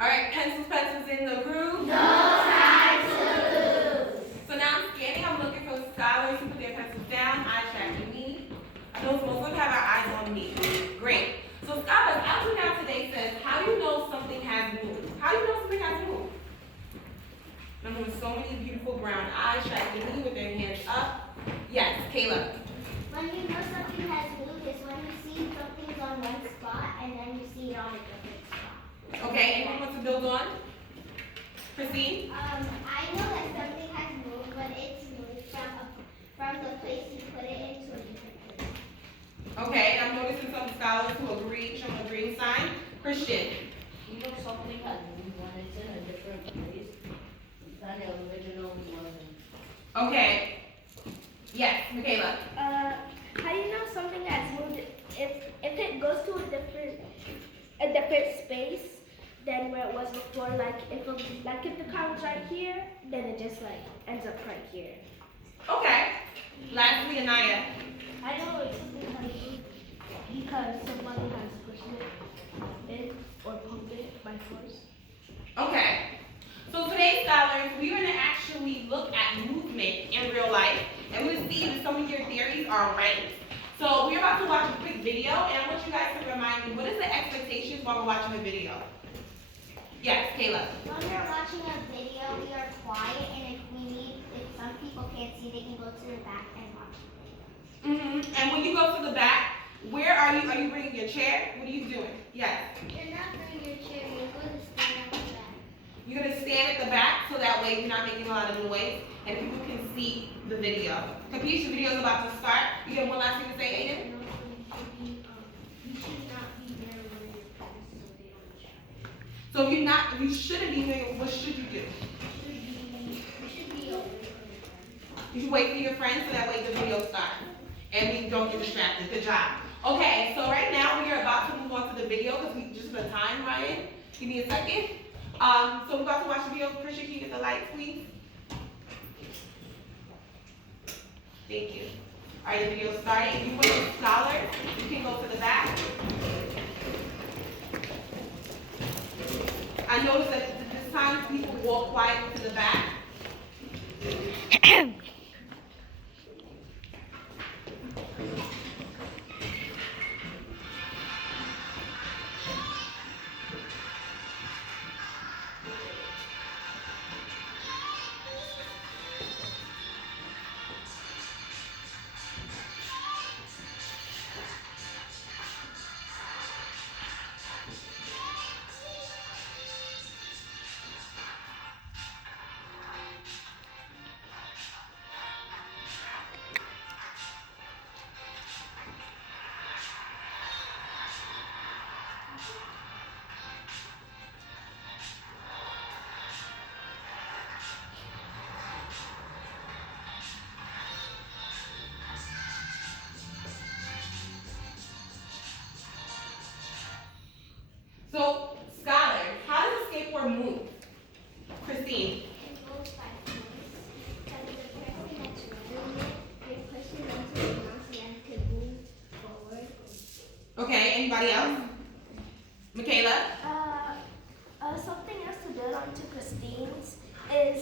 All right, pencils in the groove. No time to lose. So now I'm scanning. I'm looking for scholars who put their pencils down, eyes tracking me. I know most of us have our eyes on me. Great. So scholars, our now today says, how do you know something has moved? How do you know something has moved? I'm with so many beautiful brown eyes tracking me with their hands up. Yes, Kayla. When you know something has moved is when you see something's on one spot and then you see it on a different spot. Okay, anyone want to build on? Christine? I know that something has moved when it's moved from the place you put it into a different place. Okay, I'm noticing some scholars who agree, show a green sign. Christian? You know something has moved when it's in a different place than the original was. Okay. Yes, Michaela? How do you know something has moved? If it goes to a different space than where it was before, like if the car was right here, then it just like ends up right here. Okay. Lastly, Anaya. I know it's something has moved because somebody has pushed it in or pulled it by force. Okay. So today, scholars, we're going to actually look at movement in real life, and we'll see if some of your theories are right. So we're about to watch a quick video, and I want you guys to remind me, what is the expectations while we're watching the video? Yes, Kayla. When we're watching a video, we are quiet, and if some people can't see, they can go to the back and watch the video. And when you go to the back, where are you? Are you bringing your chair? What are you doing? Yes. You're not bringing your chair, you're going to stand at the back. You're going to stand at the back so that way you're not making a lot of noise and people can see the video. Capiche, the video is about to start. You have one last thing to say, Aiden? You should not be there when your parents so they don't distract. So if you shouldn't be there, what should you do? You should be away from your parents. You should wait for your friends so that way the video starts. And we don't get distracted. Good job. Okay, so right now we are about to move on to the video because we just the time, Ryan. Give me a second. So we're about to watch the video. Christian, can you get the lights, please? Thank you. All right, the video started. If you want to scholar, you can go to the back. I noticed that at this time people walk quietly to the back. So, scholars, how does a skateboard move? Christine. It goes by force. Because the person that's running it, they push it onto the mouse and can move forward. Okay, anybody else? Michaela? Something else to build on to Christine's is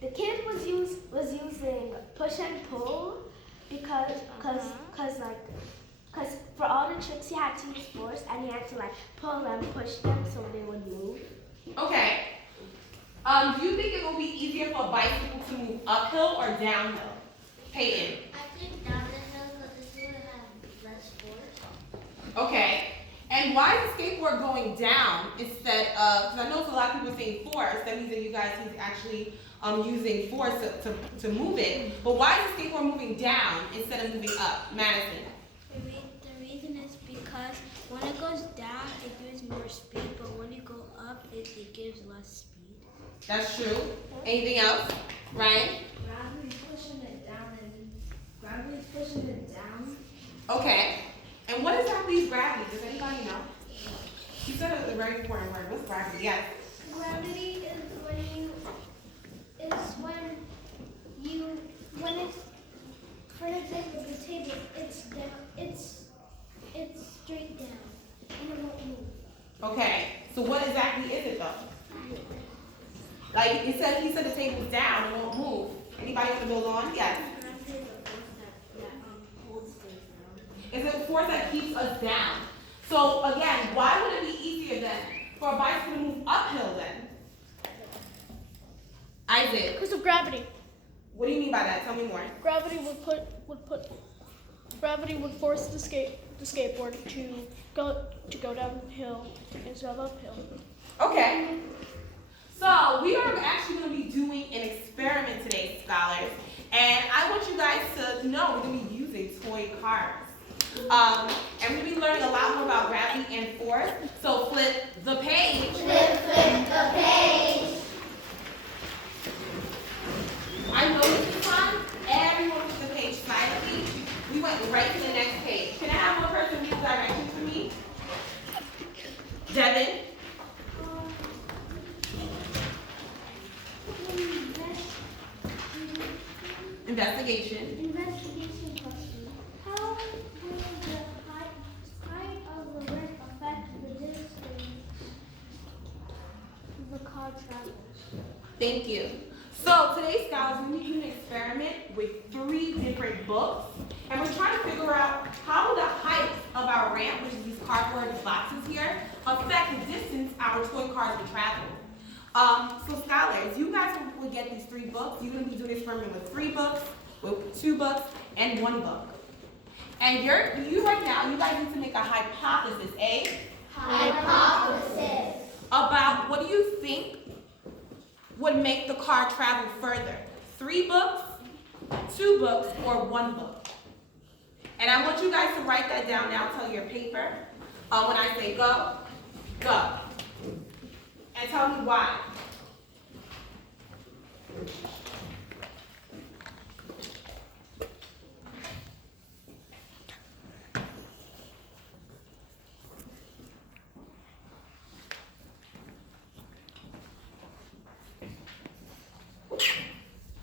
the kid was using push and pull because for all the tricks he had to use force and he had to like pull them, push them so they would move. Okay. Do you think it will be easier for a bicycle to move uphill or downhill? Peyton. I think down the hill because this would have less force. Okay. And why is the skateboard going down instead of, because I know a lot of people saying force, that means that you guys he's actually using force to move it. But why is the skateboard moving down instead of moving up? Madison. The reason is because when it goes down, it gives more speed, but when you go up, it gives less speed. That's true. Anything else? Ryan? Gravity's pushing it down and gravity's pushing it down. Okay. And what exactly is gravity? Does anybody know? You said a very important word. What's gravity? Yes. Gravity is when it's, for example, the table, it's down, it's straight Okay, so what exactly is it though? Like it said, he said the table's down, it won't move. Anybody want to build on? Yes. It's a force that keeps us down. So again, why would it be easier then for a bicycle to move uphill then? Isaac, Because of gravity. what do you mean by that? Tell me more. Gravity would force the skateboard to go downhill instead of uphill. Okay. So we are actually going to be doing an experiment today, scholars. And I want you guys to know we're going to be using toy cars. And we're going to be learning a lot more about gravity and force. So flip the page. Flip the page. I know this time, everyone flipped the page silently. We went right to the next page. Can I have one person read the directions for me? Devin? Investigation. Investigation question. How will the height of the rim affect the distance the car travels? Thank you. So today, scholars, we're going to be doing an experiment with 3 different books. And we're trying to figure out how the height of our ramp, which is these cardboard boxes here, affect the distance our toy cars will travel. So scholars, you guys will get these 3 books. You're going to be doing this experiment with 3 books, with 2 books, and 1 book. And you right now, you guys need to make a hypothesis, Hypothesis. about what do you think would make the car travel further? 3 books, 2 books, or 1 book? And I want you guys to write that down now. Tell your paper. When I say go, go. And tell me why.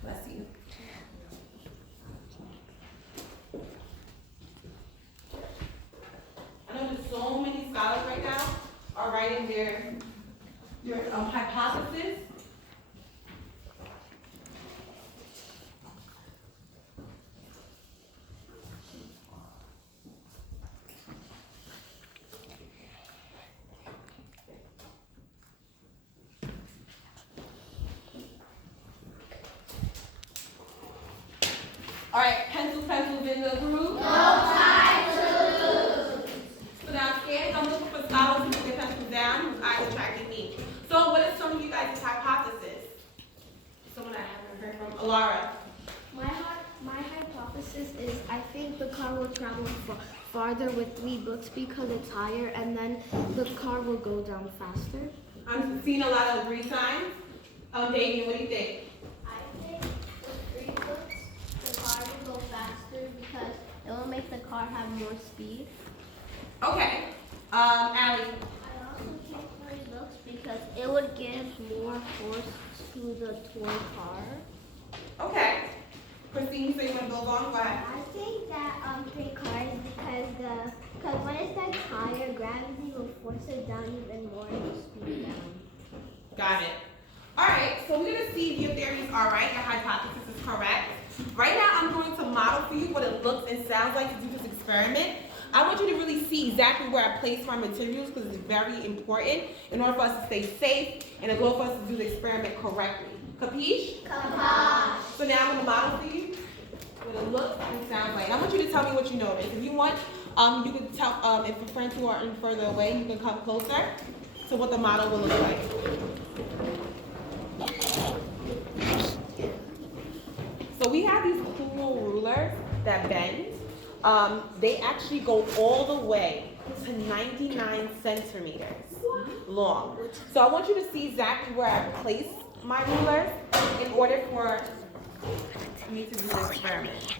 Bless you. I know there's so many scholars right now are writing their hypothesis. All right, pencils in the groove. So now scan, I'm looking for scholars who put their pencils down, whose eyes are tracking me. So what is some of you guys' hypothesis? Someone I haven't heard from. Alara. My hypothesis is I think the car will travel farther with 3 books because it's higher, and then the car will go down faster. I'm seeing a lot of agree signs. Damien, what do you think? I think with 3 books, the car will go faster because it will make the car have more speed. Okay. Allie. I also think 3 books because it would give more force to the toy car. Okay. Christine, you say you want to build on? Go ahead. I think that 3 cars because when it starts higher, gravity will force it down even more and will speed down. Got it. All right, so we're going to see if your theories are right, your hypothesis is correct. Right now, I'm going to model for you what it looks and sounds like to do this experiment. I want you to really see exactly where I place my materials because it's very important in order for us to stay safe and in order for us to do the experiment correctly. Capiche? Kaposh. So now I'm going to model for you what it looks and sounds like. And I want you to tell me what you notice. If you want, you can tell, if your friends who are further away, you can come closer to what the model will look like. So we have these cool rulers that bend. They actually go all the way to 99 centimeters long. So I want you to see exactly where I place my rulers in order for me to do the experiment.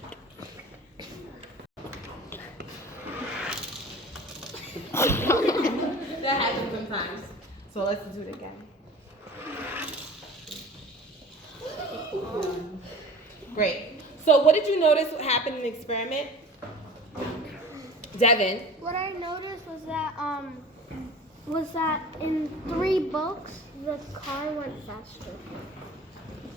That happens sometimes. So let's do it again. Great. So what did you notice what happened in the experiment? Devin? What I noticed was that was that in 3 books, the car went faster.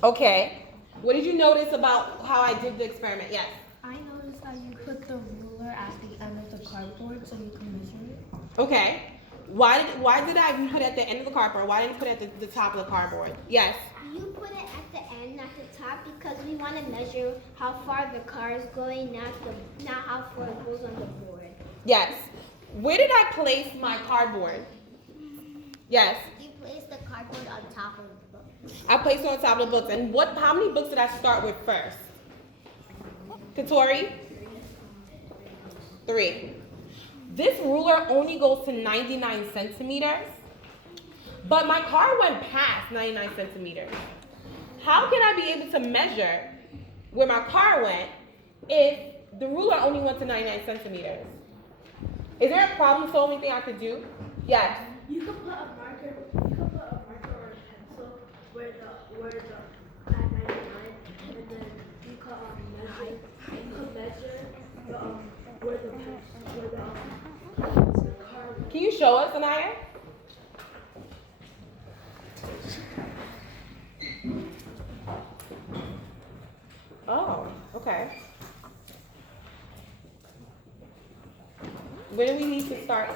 Okay. What did you notice about how I did the experiment? Yes. I noticed that you put the ruler at the end of the cardboard so you can measure it. Okay. Why did I put it at the end of the cardboard? Why didn't I put it at the top of the cardboard? Yes. You put it at the end, at the top, because we want to measure how far the car is going, not how far it goes on the board. Yes. Where did I place my cardboard? Yes. You place the cardboard on top of the book. I placed it on top of the books. And how many books did I start with first? Katori? 3. This ruler only goes to 99 centimeters, but my car went past 99 centimeters. How can I be able to measure where my car went if the ruler only went to 99 centimeters? Is there a problem solving thing I could do? Yes. You could put a marker. You could put a marker or a pencil where the at 99, and then you could measure. You could measure the where the car. Can you show us, Anaya? Oh, okay. Where do we need to start?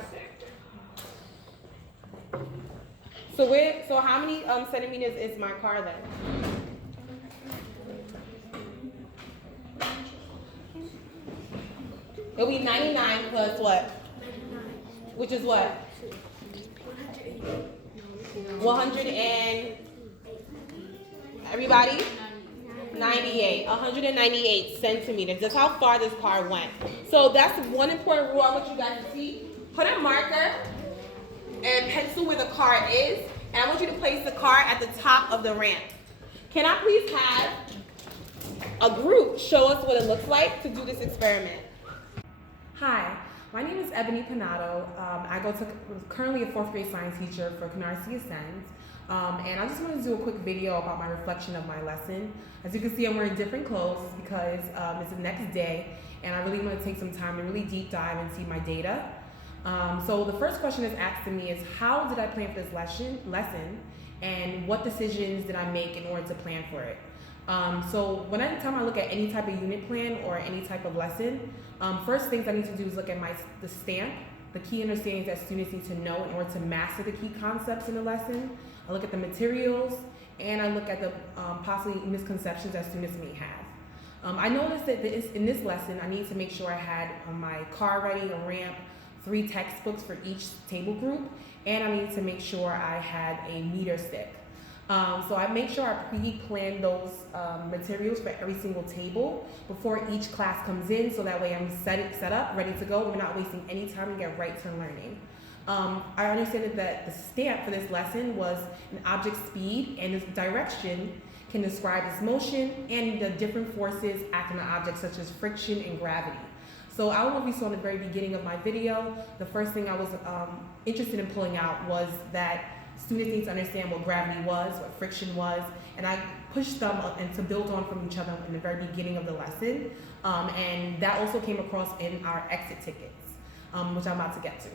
So how many centimeters is my car then? It'll be 99 plus what? Which is what? 100 and everybody? 98. 198 centimeters. That's how far this car went. So that's one important rule I want you guys to see. Put a marker and pencil where the car is, and I want you to place the car at the top of the ramp. Can I please have a group show us what it looks like to do this experiment? Hi, my name is Ebony Panado. Currently a 4th grade science teacher for Canarsie Ascends. And I just wanted to do a quick video about my reflection of my lesson. As you can see, I'm wearing different clothes because it's the next day, and I really want to take some time to really deep dive and see my data. So the first question that's asked to me is, how did I plan for this lesson, and what decisions did I make in order to plan for it? So anytime I look at any type of unit plan or any type of lesson, first things I need to do is look at the stamp, the key understandings that students need to know in order to master the key concepts in the lesson. I look at the materials, and I look at the possibly misconceptions that students may have. I noticed that in this lesson, I need to make sure I had my car ready, a ramp, 3 textbooks for each table group, and I needed to make sure I had a meter stick. So I make sure I pre-plan those materials for every single table before each class comes in, so that way I'm set up, ready to go. We're not wasting any time and get right to learning. I understand that the stamp for this lesson was an object speed, and its direction can describe its motion and the different forces acting on objects such as friction and gravity. So I don't know if you saw in the very beginning of my video, the first thing I was interested in pulling out was that students need to understand what gravity was, what friction was, and I pushed them and to build on from each other in the very beginning of the lesson. And that also came across in our exit tickets, which I'm about to get to.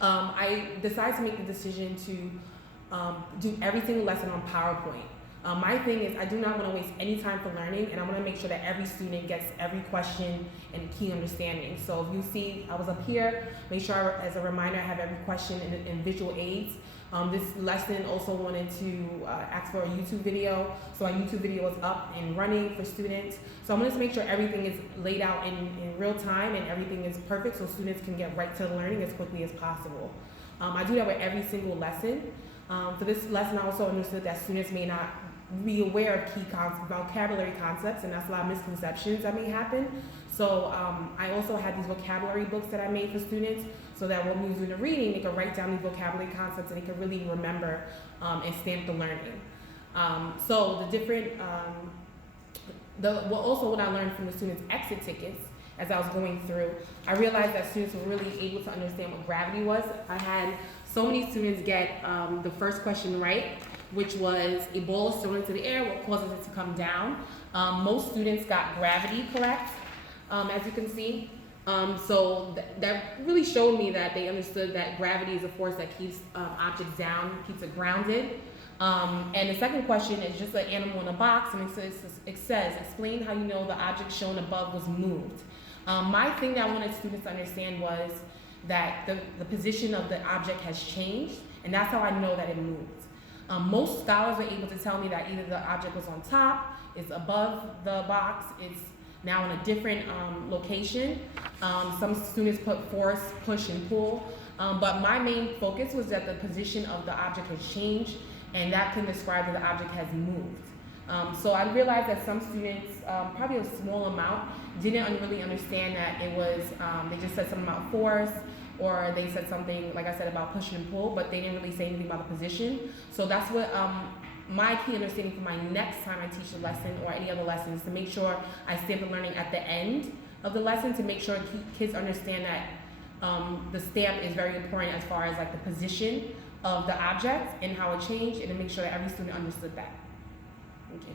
I decided to make the decision to do every single lesson on PowerPoint. My thing is, I do not want to waste any time for learning, and I want to make sure that every student gets every question and key understanding. So if you see, I was up here, make sure as a reminder I have every question in visual aids. This lesson also wanted to ask for a YouTube video, so our YouTube video is up and running for students. So I wanted to make sure everything is laid out in real time and everything is perfect so students can get right to the learning as quickly as possible. I do that with every single lesson. For this lesson, I also understood that students may not be aware of key vocabulary concepts, and that's a lot of misconceptions that may happen. So I also had these vocabulary books that I made for students, so that when we were doing the reading, they could write down these vocabulary concepts and they could really remember and stamp the learning. So the different, what I learned from the students' exit tickets as I was going through, I realized that students were really able to understand what gravity was. I had so many students get the first question right, which was a ball is thrown into the air, what causes it to come down. Most students got gravity correct, as you can see. So that really showed me that they understood that gravity is a force that keeps objects down, keeps it grounded. And the second question is just an animal in a box, and it says, explain how you know the object shown above was moved. My thing that I wanted students to understand was that the position of the object has changed, and that's how I know that it moved. Most scholars were able to tell me that either the object was on top, it's above the box, it's now in a different location. Some students put force, push, and pull, but my main focus was that the position of the object has changed, and that can describe that the object has moved. So I realized that some students, probably a small amount, didn't really understand that it was, they just said something about force, or they said something, like I said, about push and pull, but they didn't really say anything about the position. So that's what my key understanding for my next time I teach a lesson or any other lessons, to make sure I stamp the learning at the end of the lesson, to make sure kids understand that the stamp is very important as far as like the position of the object and how it changed, and to make sure that every student understood that. Okay.